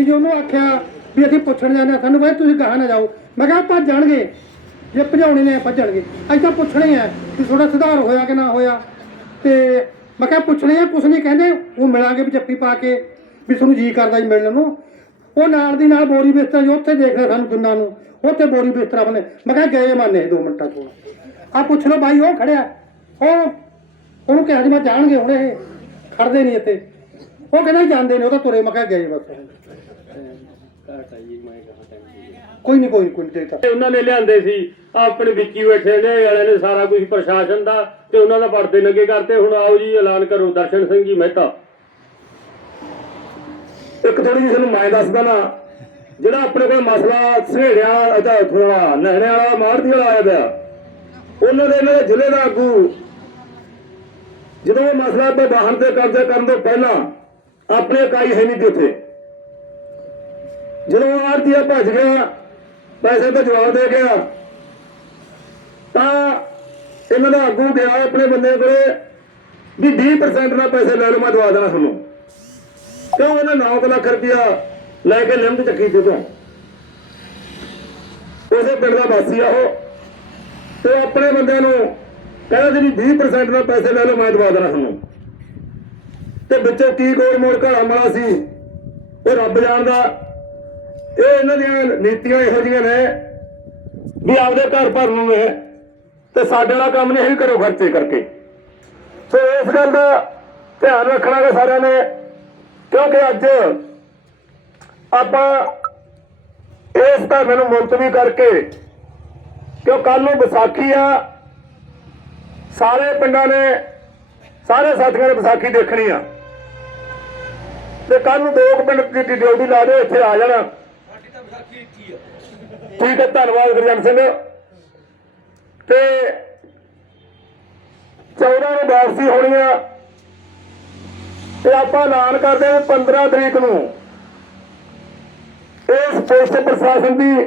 ਕਿ ਜੋ ਉਹਨੂੰ ਆਖਿਆ ਵੀ ਅਸੀਂ ਪੁੱਛਣ ਜਾਂਦੇ ਹਾਂ, ਸਾਨੂੰ ਬਾਈ ਤੁਸੀਂ ਗਾਹ ਨਾ ਜਾਓ। ਮੈਂ ਕਿਹਾ ਭੱਜਣਗੇ ਜੇ ਭਜਾਉਣੇ ਨੇ, ਭੱਜਣਗੇ। ਅਸੀਂ ਤਾਂ ਪੁੱਛਣੇ ਆ ਕਿ ਤੁਹਾਡਾ ਸੁਧਾਰ ਹੋਇਆ ਕਿ ਨਾ ਹੋਇਆ। ਤੇ ਮੈਂ ਕਿਹਾ, ਪੁੱਛਣੇ ਆ, ਕੁਛ ਨਹੀਂ ਕਹਿੰਦੇ, ਉਹ ਮਿਲਾਂਗੇ ਵੀ ਜੱਫੀ ਪਾ ਕੇ, ਵੀ ਤੁਹਾਨੂੰ ਜੀ ਕਰਦਾ ਜੀ ਮਿਲਣ ਨੂੰ। ਉਹ ਨਾਲ ਦੀ ਨਾਲ ਬੋਰੀ ਬਿਸਤਰਾ ਜੀ, ਉੱਥੇ ਦੇਖ ਰਿਹਾ ਸਾਨੂੰ ਦੁੰਨਾਂ ਨੂੰ। ਉੱਥੇ ਬੋਰੀ ਬਿਸਤਰਾ ਬਣੇ। ਮੈਂ ਕਿਹਾ, ਗਏ ਮੰਨੇ 2 ਮਿੰਟਾਂ ਕੋਲ ਆ ਪੁੱਛ ਲਓ ਬਾਈ, ਉਹ ਖੜਿਆ। ਉਹ, ਉਹਨੂੰ ਕਿਹਾ ਜੀ, ਮੈਂ ਜਾਣਗੇ ਹੁਣ ਇਹ। ਖੜਦੇ ਨਹੀਂ ਇੱਥੇ। ਉਹ ਕਹਿੰਦਾ, ਜਾਂਦੇ ਨੇ, ਉਹ ਤਾਂ ਤੁਰੇ। ਮੈਂ ਕਿਹਾ, ਗਏ ਬਸ ਕੋਈ ਨਹੀਂ ਕੋਈ ਨਹੀਂ ਕੋਈ ਨਹੀਂ ਤੇ ਉਹਨਾਂ ਨੇ ਲਿਆਂਦੇ ਸੀ ਆਪਣੇ ਵਿੱਚ ਹੀ ਬੈਠੇ ਨੇ ਵਾਲਿਆਂ ਨੇ ਸਾਰਾ ਕੁਝ ਪ੍ਰਸ਼ਾਸਨ ਦਾ ਤੇ ਉਹਨਾਂ ਦਾ ਪਰਦੇ ਨੰਗੇ ਕਰਤੇ ਹੁਣ ਆਓ ਜੀ ਐਲਾਨ ਕਰੋ ਦਰਸ਼ਨ ਸਿੰਘ ਜੀ ਮਹਿਤਾ। ਇੱਕ ਥੋੜੀ ਜਿਹੀ ਤੁਹਾਨੂੰ ਮੈਂ ਦੱਸਦਾ ਨਾ ਜਿਹੜਾ ਆਪਣੇ ਕੋਲ ਮਸਲਾ ਸਹੇੜਿਆ ਅਜਾ ਥੋੜਾ ਨਹਿਣੇ ਵਾਲਾ ਮਾਰਦੀ ਵਾਲਾ ਆਇਆ ਪਿਆ ਉਹਨਾਂ ਦੇ ਦੇ ਜ਼ਿਲ੍ਹੇ ਦਾ ਆਗੂ। ਜਦੋਂ ਇਹ ਮਸਲਾ ਤੇ ਵਾਹਨ ਤੇ ਕਬਜ਼ਾ ਕਰਨ ਤੋਂ ਪਹਿਲਾਂ ਆਪਣੇ ਇਕਾਈ ਹੈ ਨਹੀਂ ਸੀ ਉੱਥੇ। ਜਦੋਂ ਆਰਤੀਆ ਭੱਜ ਗਿਆ, ਪੈਸੇ ਦਾ ਜਵਾਬ ਦੇ ਗਿਆ। ਤਾਂ ਇਹਨਾਂ ਦਾ ਆਗੂ ਗਿਆ ਆਪਣੇ ਬੰਦੇ ਕੋਲੇ ਵੀ 20% ਦਾ ਪੈਸੇ ਲੈ ਲਓ, ਮੈਂ ਦਵਾ ਦੇਣਾ ਤੁਹਾਨੂੰ। ਕਿਉਂ ਉਹਨੇ 9 ਲੱਖ ਰੁਪਇਆ ਲੈ ਕੇ ਲਿਮਟ ਚੱਕੀ ਜਦੋਂ ਉਸੇ ਪਿੰਡ ਦਾ ਵਾਸੀ ਆ ਉਹ। ਤੇ ਉਹ ਆਪਣੇ ਬੰਦਿਆਂ ਨੂੰ ਕਹਿੰਦਾ ਜੀ ਵੀ 20% ਦਾ ਪੈਸੇ ਲੈ ਲਓ, ਮੈਂ ਦਵਾ ਦੇਣਾ ਤੁਹਾਨੂੰ। ਤੇ ਵਿੱਚੋਂ ਕੀ ਗੋਲ ਮੋੜ ਘਾਲਾ ਮਾਲਾ ਸੀ, ਉਹ ਰੱਬ ਜਾਣਦਾ। ਇਹ ਇਹਨਾਂ ਦੀਆਂ ਨੀਤੀਆਂ ਇਹੋ ਜਿਹੀਆਂ ਨੇ ਵੀ ਆਪਦੇ ਘਰ ਭਰਨ ਨੂੰ ਹੈ ਤੇ ਸਾਡੇ ਵਾਲਾ ਕੰਮ ਨਹੀਂ ਇਹ ਵੀ ਕਰੋ ਖਰਚੇ ਕਰਕੇ। ਸੋ ਇਸ ਗੱਲ ਦਾ ਧਿਆਨ ਰੱਖਣਾ ਹੈ ਸਾਰਿਆਂ ਨੇ, ਕਿਉਂਕਿ ਅੱਜ ਆਪਾਂ ਇਸ ਧਰਨੇ ਨੂੰ ਮੁਲਤਵੀ ਕਰਕੇ, ਕਿਉਂ ਕੱਲ ਨੂੰ ਵਿਸਾਖੀ ਆ, ਸਾਰੇ ਪਿੰਡਾਂ ਨੇ, ਸਾਰੇ ਸਾਥੀਆਂ ਨੇ ਵਿਸਾਖੀ ਦੇਖਣੀ ਆ। ਤੇ ਕੱਲ ਨੂੰ ਦੋ ਕੁ ਪਿੰਡ ਦੀ ਡਿਊਟੀ ਲਾ ਦਿਓ, ਇੱਥੇ ਆ ਜਾਣਾ। ਠੀਕ ਹੈ, ਧੰਨਵਾਦ ਗੁਰਜਨ ਸਿੰਘ। ਤੇ 14 ਨੂੰ ਵਾਪਸੀ ਹੋਣੀ ਆ। ਤੇ ਆਪਾਂ ਐਲਾਨ ਕਰਦੇ ਹਾਂ 15 ਤਰੀਕ ਨੂੰ ਇਸ ਪੁਲਿਸ ਪ੍ਰਸ਼ਾਸਨ ਦੀ